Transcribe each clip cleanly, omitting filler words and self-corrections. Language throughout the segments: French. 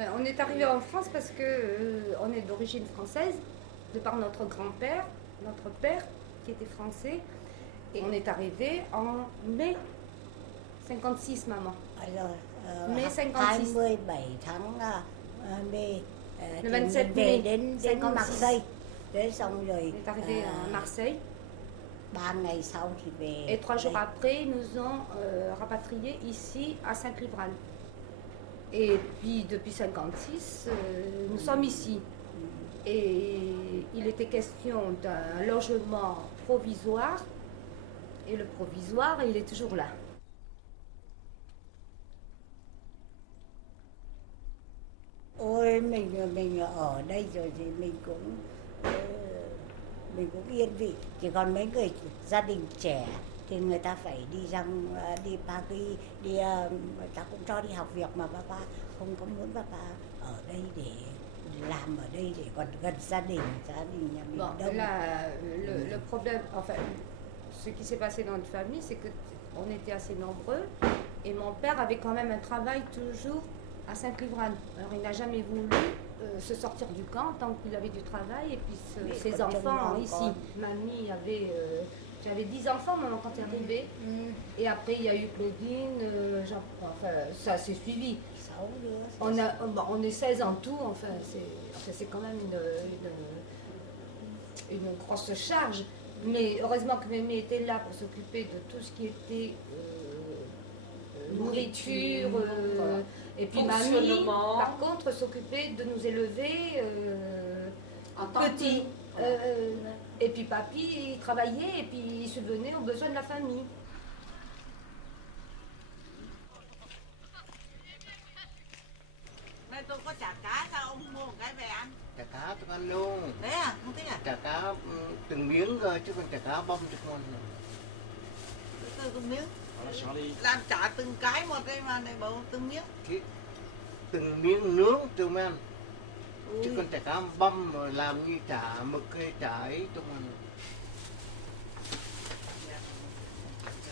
On est arrivé en France parce que on est d'origine française, de par notre grand-père, notre père qui était français. Et on est arrivé en mai 56, maman. Rồi, Mai 56. 27 tháng Mai Le thì 27 mình về mai đến 56. Marseille. Thế xong rồi On est arrivé à Marseille. 3 ngày sau thì về. Et 3 jours đây. après, ils nous ont rapatriés ici à Saint-Clivran. Et puis depuis 56, nous sommes ici. Et il était question d'un logement provisoire. Et le provisoire, il est toujours là. Ôi mình ở đây rồi thì mình cũng yên vị. Chỉ còn mấy người gia đình trẻ thì người ta phải đi Paris, người ta cũng cho đi học việc mà papa không có muốn papa ở đây để làm ở đây để còn gần gia đình nhà mình Bon, đông. là, le problème, enfin, ce qui s'est passé dans notre famille, c'est qu'on était assez nombreux et mon père avait quand même un travail toujours à Saint-Clivran. Alors il n'a jamais voulu se sortir du camp tant qu'il avait du travail et puis ses enfants ici. Mamie avait, j'avais 10 enfants maman quand t'es arrivée. Et après il y a eu Claudine, enfin ça s'est suivi. On est 16 en tout, c'est quand même une grosse charge. Mais heureusement que Mémé était là pour s'occuper de tout ce qui était nourriture. Et puis mamie, par contre, s'occupait de nous élever petits. Et puis papy, il travaillait et puis il subvenait aux besoins de la famille. Tôi có chả cá, sao ông mua một cái về ăn? Chả cá tôi ăn luôn. Thế à? Không thích à? Chả cá từng miếng thôi chứ còn chả cá băm chứ con. Từng miếng. Làm chả từng cái một đây mà này bầu từng miếng. Thì từng miếng nướng tôi mới ăn. Chứ còn chả cá băm rồi làm như chả mực hay chả ấy tôi ăn.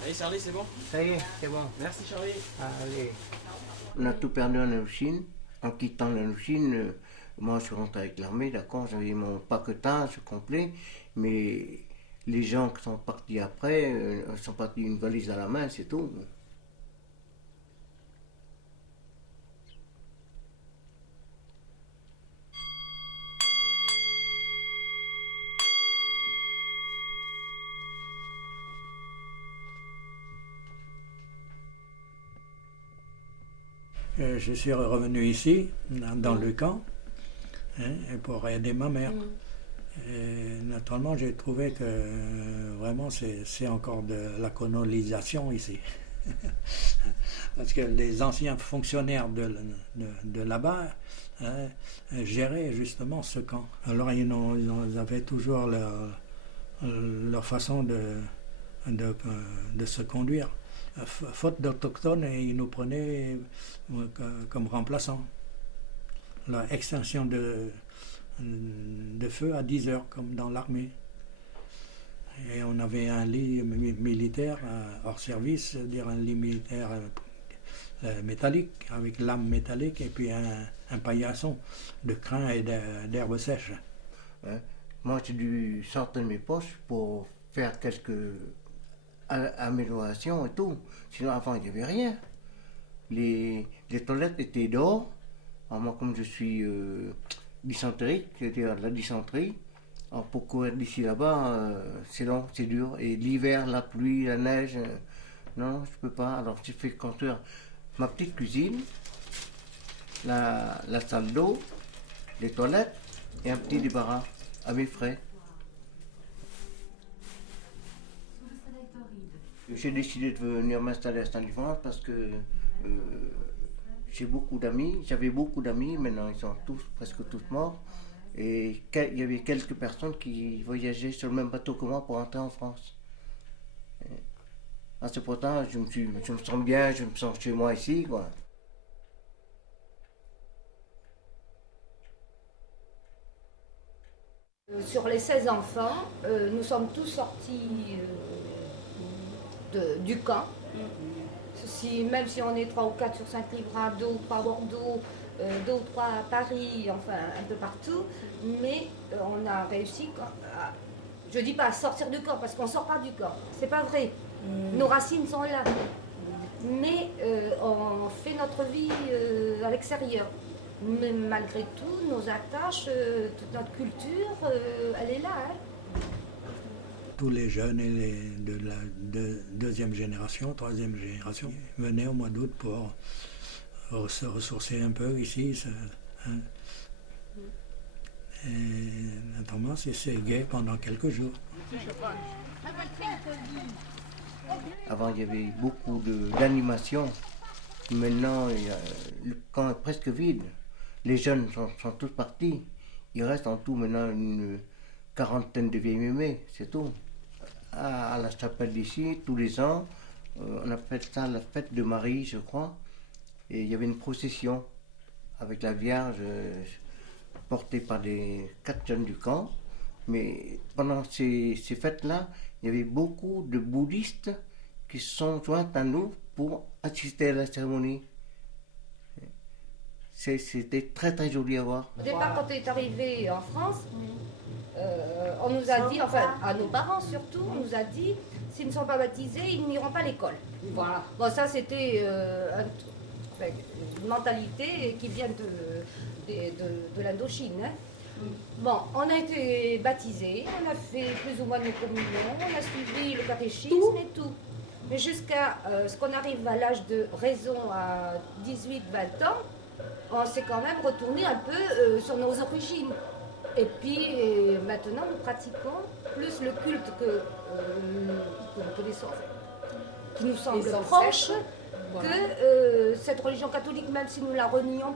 Allez Charlie, c'est bon? Ça y est, c'est bon. Merci Charlie. Allez. On a tout perdu en Indochine. En quittant l'Indochine, moi je suis rentré avec l'armée, d'accord, j'avais mon paquetage complet, mais les gens qui sont partis après sont partis une valise à la main, c'est tout. Je suis revenu ici, dans le camp, pour aider ma mère. Et naturellement, j'ai trouvé que vraiment c'est encore de la colonisation ici. Parce que les anciens fonctionnaires de là-bas géraient justement ce camp. Alors ils avaient toujours leur façon de se conduire. Faute d'autochtones, ils nous prenaient comme remplaçants. La extinction de feu à 10 heures, comme dans l'armée. Et on avait un lit militaire hors service, c'est-à-dire un lit militaire métallique, avec lame métallique, et puis un paillasson de crin et d'herbe sèche. Moi, j'ai dû sortir de mes poches pour faire quelques améliorations et tout. Sinon, avant, il n'y avait rien. Les toilettes étaient dehors. Alors, moi, comme je suis dysentérique, c'est-à-dire la dysenterie, alors pour courir d'ici là-bas, c'est long, c'est dur. Et l'hiver, la pluie, la neige, non, je peux pas. Alors, j'ai fait construire ma petite cuisine, la salle d'eau, les toilettes et un petit débarras à mes frais. J'ai décidé de venir m'installer à Saint-Livran parce que j'avais beaucoup d'amis, maintenant ils sont presque tous morts. Et il y avait quelques personnes qui voyageaient sur le même bateau que moi pour entrer en France. À ce point-là, je me sens bien, je me sens chez moi ici, quoi. Sur les 16 enfants, nous sommes tous sortis du camp. Même si on est 3 ou 4 sur Saint-Livran, 2 ou 3 à Bordeaux, 2 ou 3 à Paris, enfin un peu partout, mais on a réussi, je dis pas à sortir du corps, parce qu'on ne sort pas du corps, c'est pas vrai. Nos racines sont là, mais on fait notre vie à l'extérieur. Mais malgré tout, nos attaches, toute notre culture, elle est là. Hein. Tous les jeunes de la deuxième génération, troisième génération venaient au mois d'août pour se ressourcer un peu ici. Et notamment, c'est gai pendant quelques jours. Avant, il y avait beaucoup d'animation. Maintenant, le camp est presque vide. Les jeunes sont tous partis. Il reste en tout maintenant une quarantaine de vieilles mémés, c'est tout. À la chapelle d'ici, tous les ans, on appelle ça la fête de Marie, je crois. Et il y avait une procession avec la Vierge portée par les 4 jeunes du camp. Mais pendant ces fêtes-là, il y avait beaucoup de bouddhistes qui se sont joints à nous pour assister à la cérémonie. C'était très très joli à voir. Au départ, quand on est arrivé en France, on nous a dit, enfin à nos parents surtout, on nous a dit, s'ils ne sont pas baptisés, ils n'iront pas à l'école. Voilà. Bon, ça c'était une mentalité qui vient de l'Indochine. Hein. Bon, on a été baptisés, on a fait plus ou moins nos communions, on a suivi le catéchisme et tout. Mais jusqu'à ce qu'on arrive à l'âge de raison à 18-20 ans, on s'est quand même retourné un peu sur nos origines. Et puis maintenant, nous pratiquons plus le culte que nous connaissons, qui nous semble proche, que cette religion catholique, même si nous ne la renions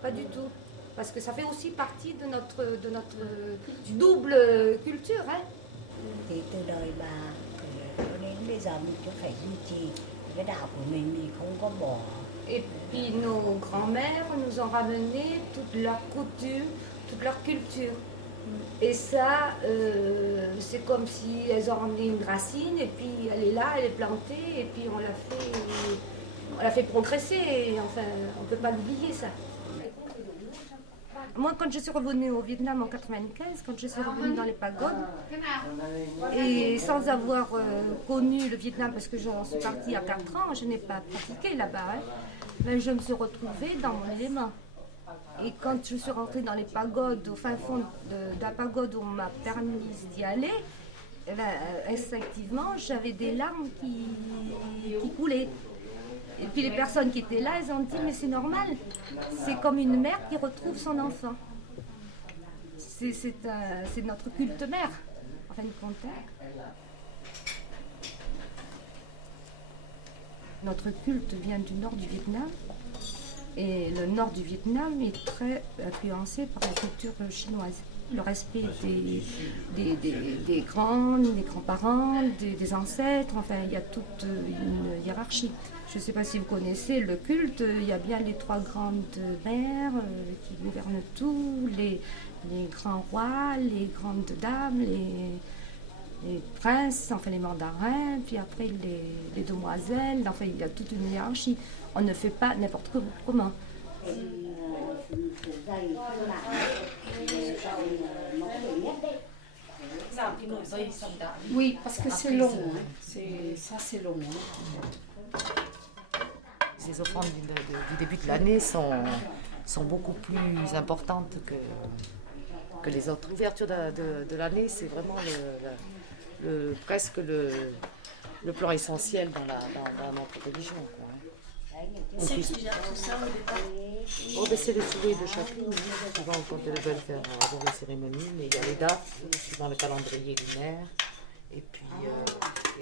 pas du tout. Parce que ça fait aussi partie de notre double culture. Hein. Thì từ đời bà cho đến bây giờ mình cứ phải duy trì cái đạo của mình không có bỏ. Et puis nos grands-mères nous ont ramené toute leur coutume, toute leur culture. Et ça, c'est comme si elles ont ramené une racine et puis elle est là, elle est plantée et puis on l'a fait progresser. Et enfin, on ne peut pas l'oublier ça. Moi, quand je suis revenue au Vietnam en 1995, quand je suis revenue dans les pagodes, et sans avoir connu le Vietnam, parce que j'en suis partie à 4 ans, je n'ai pas pratiqué là-bas, hein, mais je me suis retrouvée dans mon élément. Et quand je suis rentrée dans les pagodes, au fin fond de la pagode où on m'a permis d'y aller, eh ben, instinctivement, j'avais des larmes qui coulaient. Et puis les personnes qui étaient là, elles ont dit, mais c'est normal, c'est comme une mère qui retrouve son enfant. C'est notre culte mère, en fin de compte. Notre culte vient du nord du Vietnam, et le nord du Vietnam est très influencé par la culture chinoise. Le respect des grands, des grands-parents, des ancêtres, enfin il y a toute une hiérarchie. Je ne sais pas si vous connaissez le culte, il y a bien les 3 grandes mères qui gouvernent tout, les grands rois, les grandes dames, les princes, enfin les mandarins, puis après les demoiselles, enfin il y a toute une hiérarchie. On ne fait pas n'importe comment. Oui, parce que c'est long. C'est long. Ces offrandes du début de l'année sont beaucoup plus importantes que les autres. L'ouverture de l'année, c'est vraiment presque le plan essentiel dans notre religion. Quoi. C'est qui gère tout ça au départ? C'est le souhait de chacune. Souvent, quand elles veulent faire avant la cérémonie, mais il y a les dates dans le calendrier lunaire. Et puis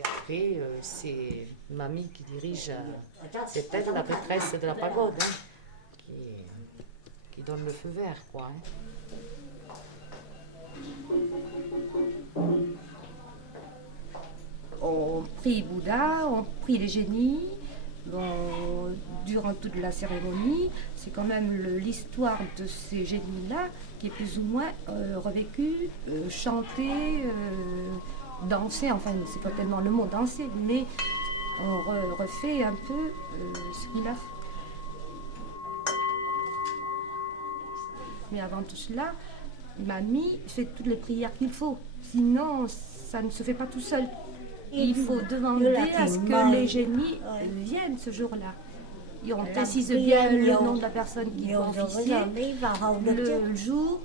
après, c'est mamie qui dirige, c'est peut-être la maîtresse de la pagode, hein, qui donne le feu vert, quoi. On prie Bouddha, on prie les génies. Bon, durant toute la cérémonie, c'est quand même l'histoire de ces génies-là qui est plus ou moins revécue, chantée, dansée, enfin c'est pas tellement le mot danser, mais on refait un peu ce qu'il a fait. Mais avant tout cela, mamie fait toutes les prières qu'il faut. Sinon, ça ne se fait pas tout seul. Il faut demander à ce que les génies viennent ce jour-là. Et on précise bien le nom de la personne qui va officier, le jour,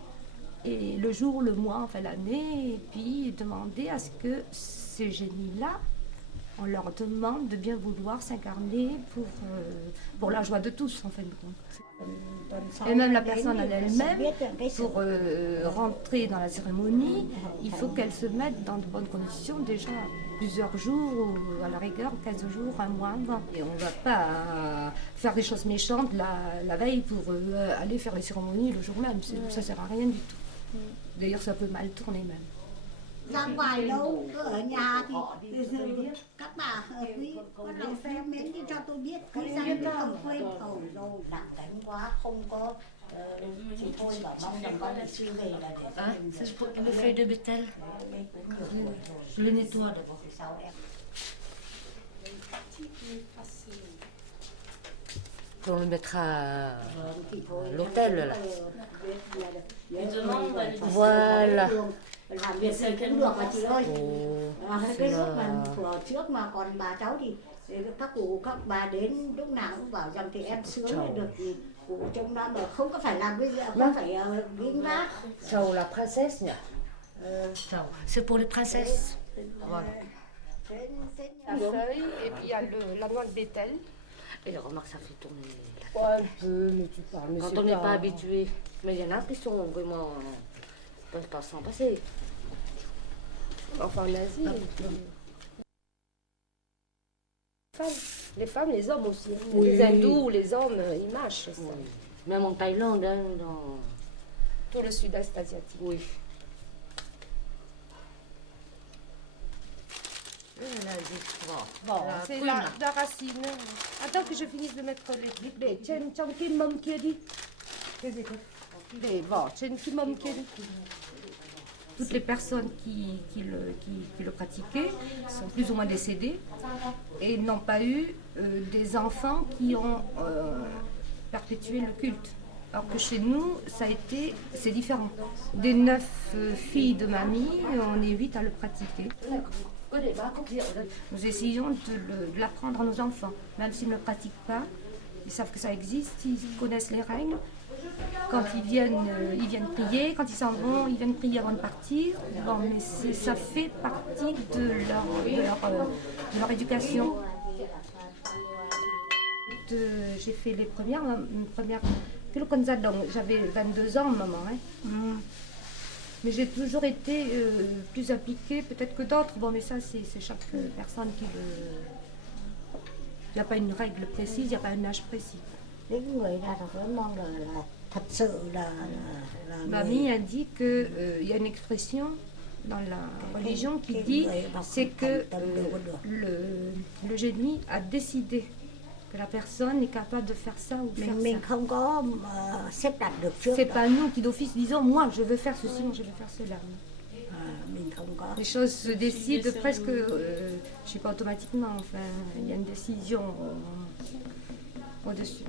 et le jour, le mois, enfin l'année, et puis demander à ce que ces génies-là, on leur demande de bien vouloir s'incarner pour la joie de tous, en fin de compte. Et même la personne elle-même, pour rentrer dans la cérémonie, il faut qu'elle se mette dans de bonnes conditions, déjà plusieurs jours, ou à la rigueur 15 jours, un mois avant. Et on ne va pas faire des choses méchantes la veille pour aller faire les cérémonies le jour même. Ça ne sert à rien du tout. D'ailleurs, ça peut mal tourner même. Ra ngoài đâu, cứ ở nhà thì các bà quý có lòng xem mến thì cho tôi biết cái danh cái cầm quên thầu đâu nặng cánh quá không có thì thôi bảo mong rằng con sư về là để cho mình Le feuille de bétel. Je le nettoie d'abord. On le mettra à l'hôtel là. Voilà. Làm việc gì cũng được mà chị ơi. Cái lúc mà của trước mà còn bà cháu thì các cụ các bà đến lúc nào cũng bảo rằng thì em sướng là được thì cụ trong đó mà không có phải làm bây giờ không phải ghiếng vác. Ciao la princesse nhỉ? Ciao. C'est pour les princesses. Voilà. La feuille, et puis il y a la noix de bétel. Et remarque, ça fait tourner la tête. Ouais, un peu, mais tu parles. Mais Quand c'est on n'est pas habitué. Mais il y en a qui sont vraiment. Ils peuvent pas s'en passer. Enfin, en Asie. Les femmes, les hommes aussi. Oui. Les hindous, les hommes, ils mâchent ça. Oui. Même en Thaïlande, hein, dans. Tout le sud-est asiatique. Oui. Bon, c'est la racine. Attends que je finisse de mettre les clips. Để trên trong cái mâm kia đi. Cái gì thế? Để vỏ trên cái mâm kia đi. Toutes les personnes qui le pratiquaient sont plus ou moins décédées et n'ont pas eu des enfants qui ont perpétué le culte. Alors que chez nous, c'est différent. Des 9 filles de mamie, on est 8 à le pratiquer. Nous essayons de l'apprendre à nos enfants, même s'ils ne le pratiquent pas. Ils savent que ça existe, ils connaissent les règles. Quand ils viennent prier. Quand ils s'en vont, ils viennent prier avant de partir. Bon, mais ça fait partie de leur éducation. J'ai fait les premières. J'avais 22 ans, maman. Hein. Mais j'ai toujours été plus impliquée peut-être que d'autres. Bon, mais ça, c'est chaque personne qui le... Il n'y a pas une règle précise, il n'y a pas un âge précis. Mamie a dit qu'il y a une expression dans la religion qui dit c'est que le génie a décidé que la personne est capable de faire ça ou faire ça. C'est pas nous qui d'office disons moi je veux faire ceci, moi je veux faire cela. Les choses se décident presque, je sais pas automatiquement, enfin il y a une décision au-dessus.